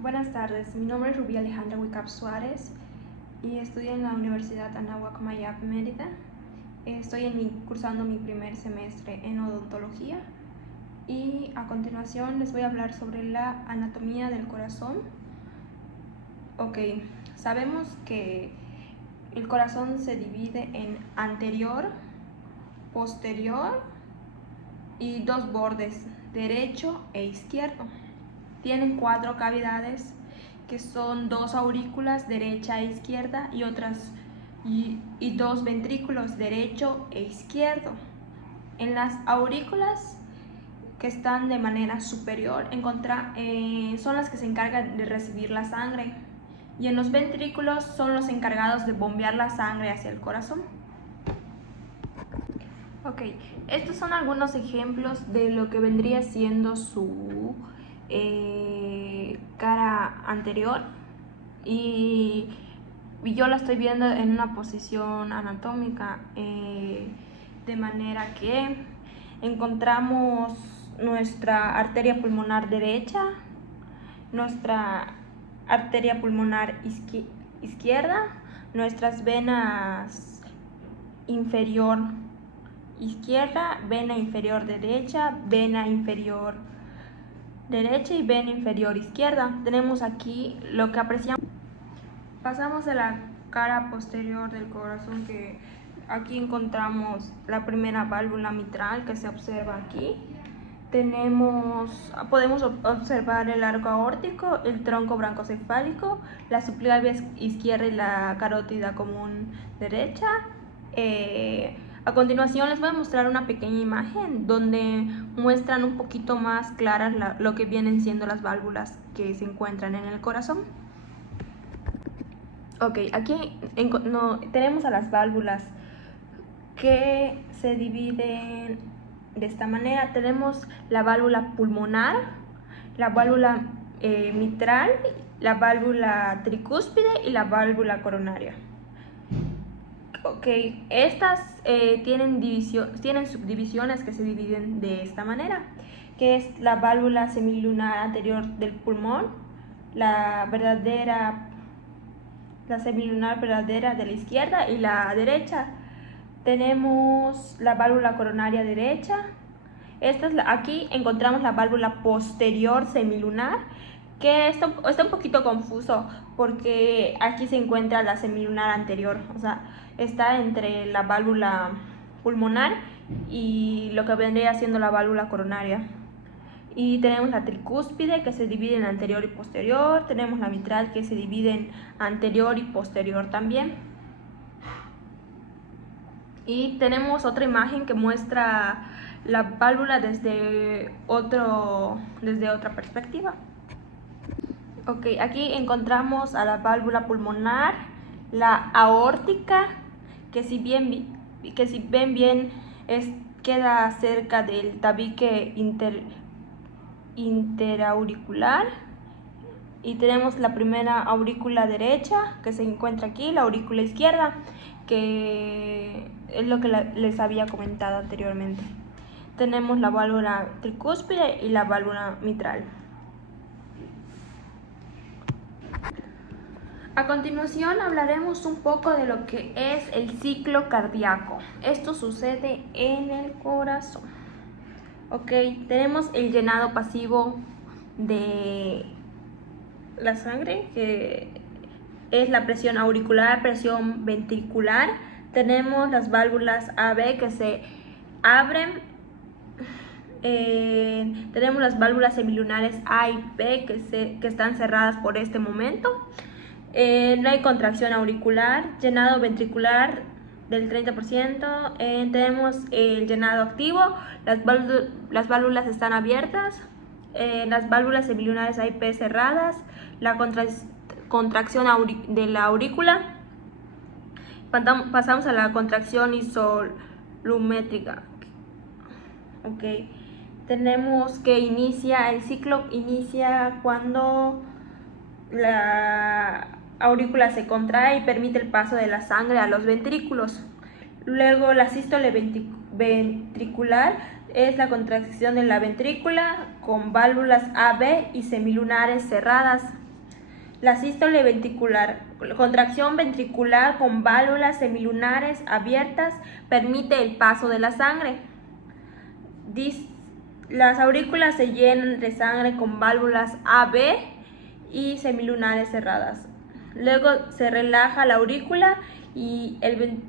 Buenas tardes, mi nombre es Rubí Alejandra Wicap Suárez y estudio en la Universidad Anáhuac Mayap Mérida. Estoy cursando mi primer semestre en odontología y a continuación les voy a hablar sobre la anatomía del corazón. Sabemos que el corazón se divide en anterior, posterior y dos bordes, derecho e izquierdo. Tienen 4 cavidades que son 2 aurículas, derecha e izquierda, y 2 ventrículos, derecho e izquierdo. En las aurículas, que están de manera superior, son las que se encargan de recibir la sangre, y en los ventrículos son los encargados de bombear la sangre hacia el corazón. Estos son algunos ejemplos de lo que vendría siendo su cara anterior, y yo la estoy viendo en una posición anatómica, de manera que encontramos nuestra arteria pulmonar derecha, nuestra arteria pulmonar izquierda, nuestras venas inferior izquierda, vena inferior derecha, vena inferior derecha y vena inferior izquierda. Tenemos aquí lo que apreciamos. Pasamos a la cara posterior del corazón, que aquí encontramos la primera válvula mitral que se observa aquí. Podemos observar el arco aórtico, el tronco brancocefálico, la subclavia izquierda y la carótida común derecha. A continuación les voy a mostrar una pequeña imagen donde muestran un poquito más claras lo que vienen siendo las válvulas que se encuentran en el corazón. Aquí tenemos a las válvulas que se dividen de esta manera. Tenemos la válvula pulmonar, la válvula mitral, la válvula tricúspide y la válvula coronaria. Estas tienen subdivisiones que se dividen de esta manera, que es la válvula semilunar anterior del pulmón, la semilunar verdadera de la izquierda y la derecha. Tenemos la válvula coronaria derecha. Aquí encontramos la válvula posterior semilunar, que está un poquito confuso porque aquí se encuentra la semilunar anterior, o sea, está entre la válvula pulmonar y lo que vendría siendo la válvula coronaria. Y tenemos la tricúspide, que se divide en anterior y posterior. Tenemos la mitral, que se divide en anterior y posterior también. Y tenemos otra imagen que muestra la válvula desde otra perspectiva. Aquí encontramos a la válvula pulmonar, la aórtica, que si ven bien queda cerca del tabique interauricular. Y tenemos la primera aurícula derecha, que se encuentra aquí, la aurícula izquierda, que es lo que les había comentado anteriormente. Tenemos la válvula tricúspide y la válvula mitral. A continuación hablaremos un poco de lo que es el ciclo cardíaco. Esto sucede en el corazón. Tenemos el llenado pasivo de la sangre, que es la presión auricular, presión ventricular. Tenemos las válvulas AB que se abren. Tenemos las válvulas semilunares A y B que están cerradas por este momento. No hay contracción auricular. Llenado ventricular del 30%. Tenemos el llenado activo. Las válvulas están abiertas. Las válvulas semilunares A y B cerradas. La contracción de la aurícula. Pasamos a la contracción isolumétrica. Tenemos que el ciclo inicia cuando la aurícula se contrae y permite el paso de la sangre a los ventrículos. Luego la sístole ventricular es la contracción de la ventrícula con válvulas AB y semilunares cerradas. La sístole ventricular, contracción ventricular con válvulas semilunares abiertas, permite el paso de la sangre. Las aurículas se llenan de sangre con válvulas AB y semilunares cerradas. Luego se relaja la aurícula y el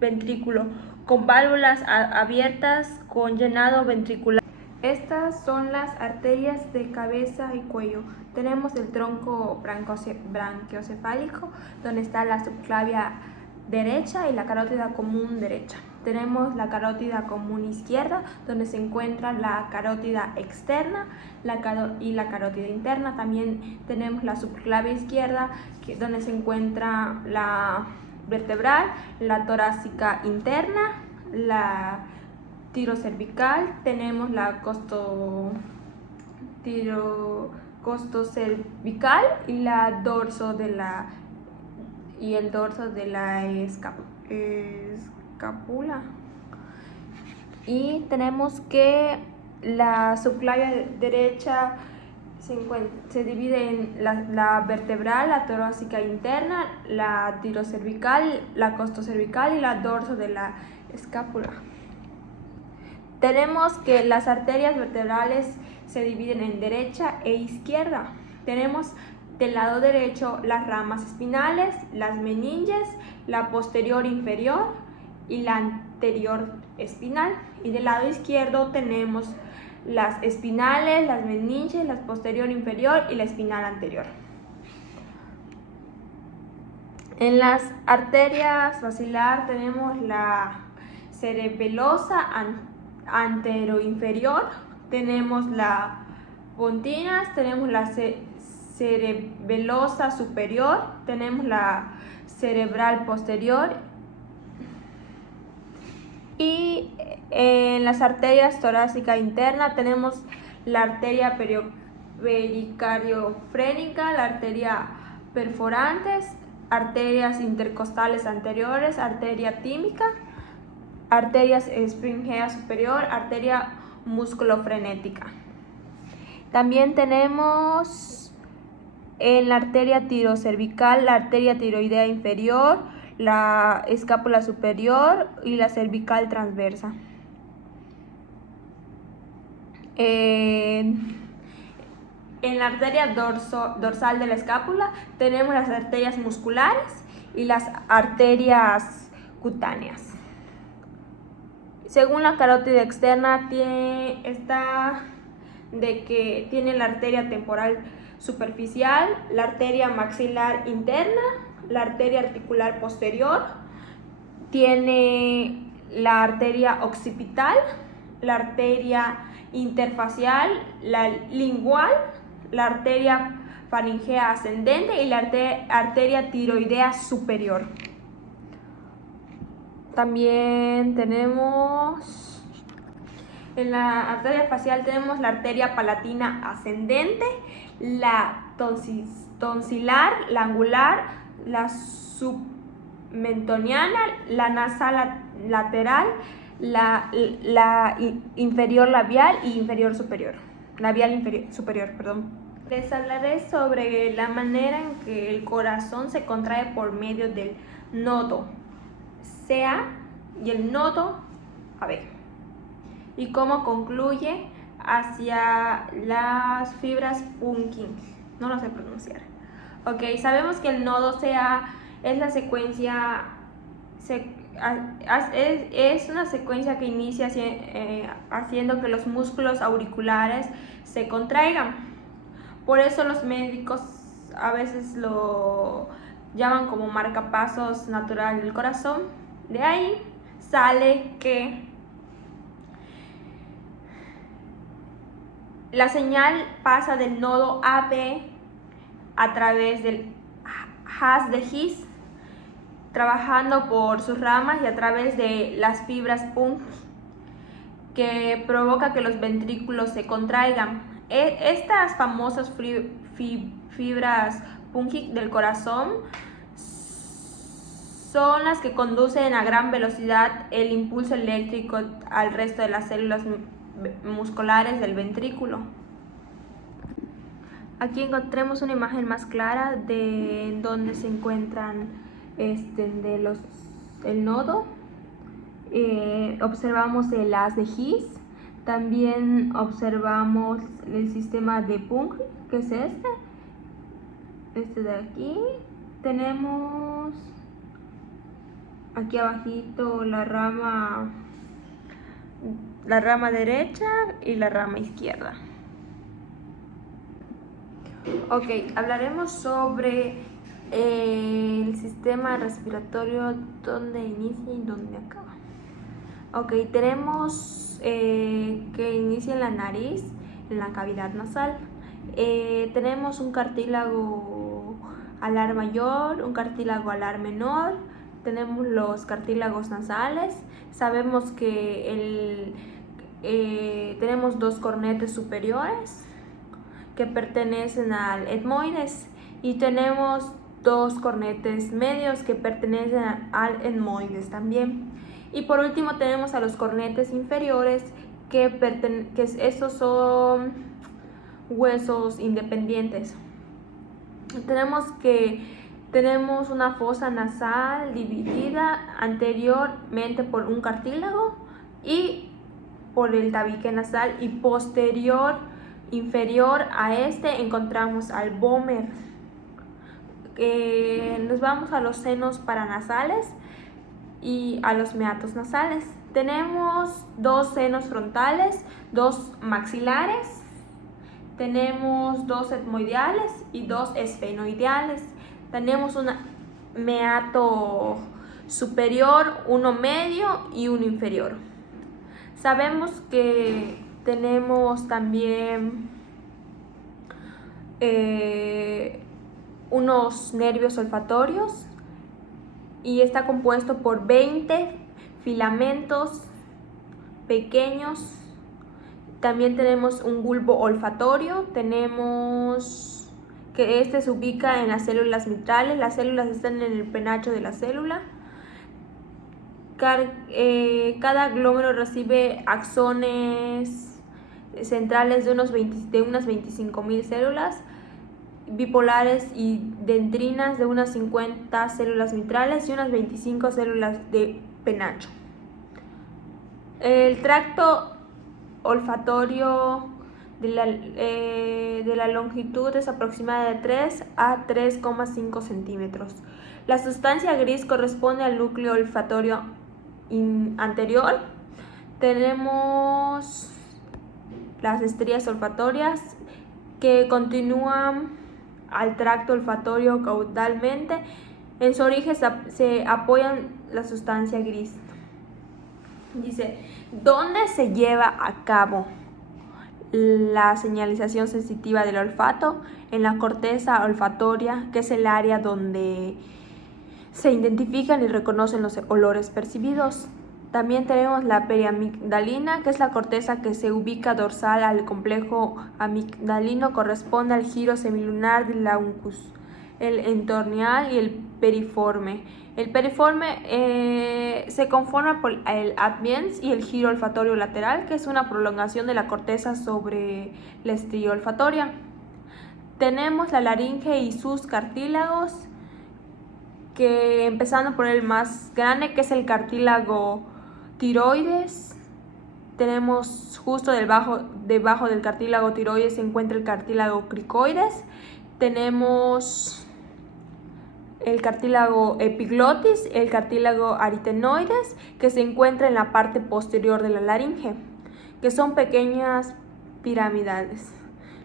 ventrículo con válvulas abiertas con llenado ventricular. Estas son las arterias de cabeza y cuello. Tenemos el tronco branquiocefálico, donde está la subclavia derecha y la carótida común derecha. Tenemos la carótida común izquierda, donde se encuentra la carótida externa y la carótida interna. También tenemos la subclavia izquierda, donde se encuentra la vertebral, la torácica interna, la tirocervical, tenemos la costocervical y el dorso de la escápula. Y tenemos que la subclavia derecha se divide en la vertebral, la torácica interna, la tirocervical, la costocervical y la dorso de la escápula. Tenemos que las arterias vertebrales se dividen en derecha e izquierda. Tenemos del lado derecho las ramas espinales, las meninges, la posterior inferior y la anterior espinal. Y del lado izquierdo tenemos las espinales, las meninges, la posterior inferior y la espinal anterior. En las arterias basilar tenemos la cerebelosa anteroinferior, tenemos la pontinas, tenemos la cerebelosa superior, tenemos la cerebral posterior y en las arterias torácica interna tenemos la arteria pericardiofrénica, la arteria perforantes, arterias intercostales anteriores, arteria tímica, arterias esfingea superior, arteria musculofrenética. También tenemos en la arteria tirocervical, la arteria tiroidea inferior, la escápula superior y la cervical transversa. En la arteria dorsal de la escápula tenemos las arterias musculares y las arterias cutáneas. Según la carótida externa, tiene la arteria temporal superficial, la arteria maxilar interna, la arteria articular posterior, tiene la arteria occipital, la arteria interfacial, la lingual, la arteria faringea ascendente y la arteria tiroidea superior. También tenemos en la arteria facial tenemos la arteria palatina ascendente, la tonsilar, la angular, la submentoniana, la nasal lateral, la inferior labial y inferior superior. Les hablaré sobre la manera en que el corazón se contrae por medio del nodo CA y el nodo AB, y cómo concluye hacia las fibras Purkinje. No lo sé pronunciar. Ok, sabemos que el nodo CA es la secuencia, es una secuencia que inicia haciendo que los músculos auriculares se contraigan. Por eso los médicos a veces lo llaman como marcapasos natural del corazón. De ahí sale que la señal pasa del nodo AB a través del haz de His, trabajando por sus ramas y a través de las fibras Purkinje, que provoca que los ventrículos se contraigan. Estas famosas fibras Purkinje del corazón son las que conducen a gran velocidad el impulso eléctrico al resto de las células musculares del ventrículo. Aquí encontremos una imagen más clara de donde se encuentran el nodo. Observamos el haz de His. También observamos el sistema de Pungri, que es este de aquí. Tenemos aquí abajito la rama derecha y la rama izquierda. Ok, hablaremos sobre el sistema respiratorio, donde inicia y donde acaba. Ok, tenemos que inicia en la nariz, en la cavidad nasal. Tenemos un cartílago alar mayor, un cartílago alar menor. Tenemos los cartílagos nasales. Sabemos que tenemos dos cornetes superiores que pertenecen al etmoides, y tenemos dos cornetes medios que pertenecen al etmoides también. Y por último tenemos a los cornetes inferiores que estos son huesos independientes. Tenemos una fosa nasal dividida anteriormente por un cartílago y por el tabique nasal, y inferior a este encontramos al vómer. Nos vamos a los senos paranasales y a los meatos nasales. Tenemos dos senos frontales, dos maxilares, tenemos dos etmoideales y dos esfenoideales. Tenemos un meato superior, uno medio y uno inferior. Sabemos que tenemos también unos nervios olfatorios, y está compuesto por 20 filamentos pequeños. También tenemos un bulbo olfatorio, tenemos que se ubica en las células mitrales. Las células están en el penacho de la célula. Cada glómerulo recibe axones centrales de unas 25.000 células, bipolares y dendrinas de unas 50 células mitrales y unas 25 células de penacho. El tracto olfatorio de la longitud es aproximada de 3 a 3,5 centímetros. La sustancia gris corresponde al núcleo olfatorio anterior. Tenemos las estrías olfatorias que continúan al tracto olfatorio caudalmente. En su origen se apoyan la sustancia gris. Dice, ¿dónde se lleva a cabo la señalización sensitiva del olfato? En la corteza olfatoria, que es el área donde se identifican y reconocen los olores percibidos. También tenemos la periamigdalina, que es la corteza que se ubica dorsal al complejo amigdalino, corresponde al giro semilunar del uncus, el entorneal y el periforme. El periforme se conforma por el admiens y el giro olfatorio lateral, que es una prolongación de la corteza sobre la estría olfatoria. Tenemos la laringe y sus cartílagos, que empezando por el más grande, que es el cartílago tiroides. Tenemos justo debajo del cartílago tiroides se encuentra el cartílago cricoides. Tenemos el cartílago epiglotis, el cartílago aritenoides, que se encuentra en la parte posterior de la laringe, que son pequeñas piramidales.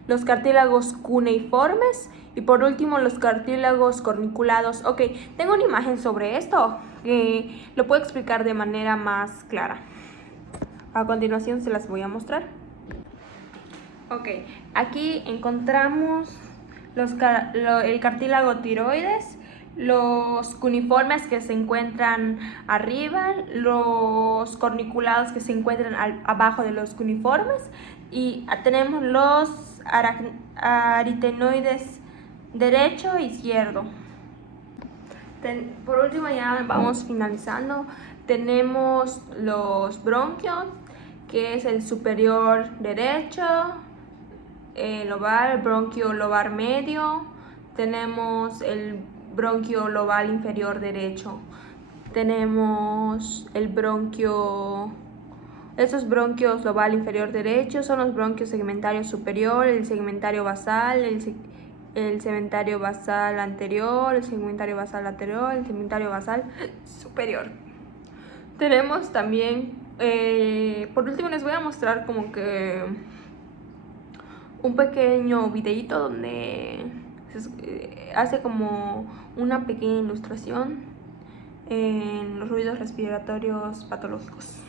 Los cartílagos cuneiformes y por último los cartílagos corniculados. Ok, tengo una imagen sobre esto que lo puedo explicar de manera más clara. A continuación se las voy a mostrar. Ok, aquí encontramos el cartílago tiroides, los cuneiformes que se encuentran arriba, los corniculados que se encuentran abajo de los cuneiformes, y tenemos los aritenoides derecho e izquierdo. Por último, ya vamos finalizando. Tenemos los bronquios, que es el superior derecho, lobar, bronquio lobar medio. Tenemos el bronquio lobar inferior derecho. Tenemos el bronquio. Estos bronquios lobar inferior derecho son los bronquios segmentario superior, el segmentario basal, el segmentario basal anterior, el segmentario basal lateral, el segmentario basal superior. Tenemos también, por último les voy a mostrar como que un pequeño videito donde hace como una pequeña ilustración en los ruidos respiratorios patológicos.